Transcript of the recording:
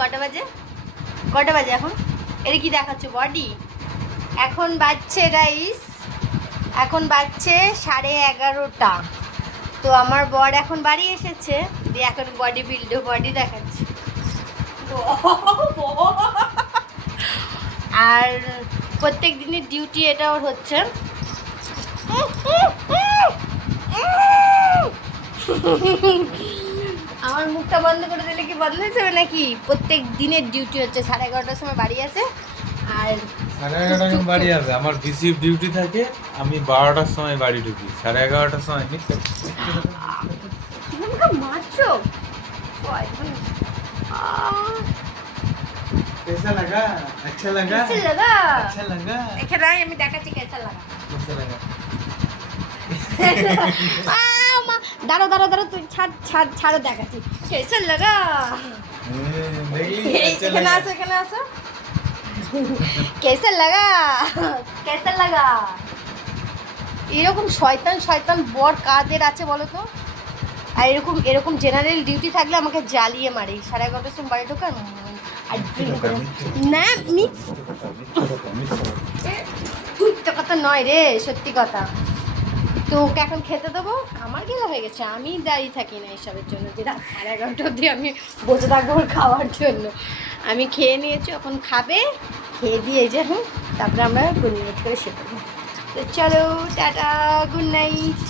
কটা বাজে? কটা বাজে এখন? এটা কি দেখাচ্ছে বডি? এখন বাজছে গাইস, এখন বাজছে 11:30টা। তো আমার বর এখন বাড়ি এসেছে, দিয়ে এখন বডি দেখাচ্ছে। আর প্রত্যেক দিনের ডিউটি এটা ওর হচ্ছে। আমার মুখটা বন্ধ করে দিলে কি বন্ধ হয়ে যাবে নাকি? প্রত্যেক দিনের ডিউটি হচ্ছে, 11:30টার সময় বাড়ি আসে। আর 11:30 বাড়ি আসে, আমার রিসিভ ডিউটি থাকে, আমি 12টার সময় বাড়ি ঢুকি, 11:30টার সময় তুমি আমাকে মারছো? कैसा लगा? अच्छा लगा? कैसा लगा? अच्छा लगा? এখানে আয়, আমি দেখাচ্ছি কেসা লাগা। कैसा लगा? দাঁড়ো দাঁড়ো দাঁড়ো, তুই ছাড়ো দেখাচ্ছি কেসা লাগা। अच्छा এখানে लगा? আসো, এখানে আসো। কেসা লাগা, কেসা লাগা। এরকম শয়তান শয়তান বর কাদের আছে বলো তো? আর এরকম এরকম জেনারেল ডিউটি থাকলে আমাকে জ্বালিয়ে মারে। 11:30টার সময় বাড়ি ঢোকার আর না, মিথ্যে কথা নয় রে, সত্যি কথা। তো ওকে এখন খেতে দেবো। আমার গেলা হয়ে গেছে, আমি দাঁড়িয়ে থাকি না এসবের জন্য, যে রাত 11:30 অবধি আমি বসে থাকবো ওর খাওয়ার জন্য। আমি খেয়ে নিয়েছি, এখন খাবে, খেয়ে দিয়ে এই যে তারপরে আমরা গুড নাইট করে শুয়ে পড়বো। তো চলো, টাটা, গুড নাইট।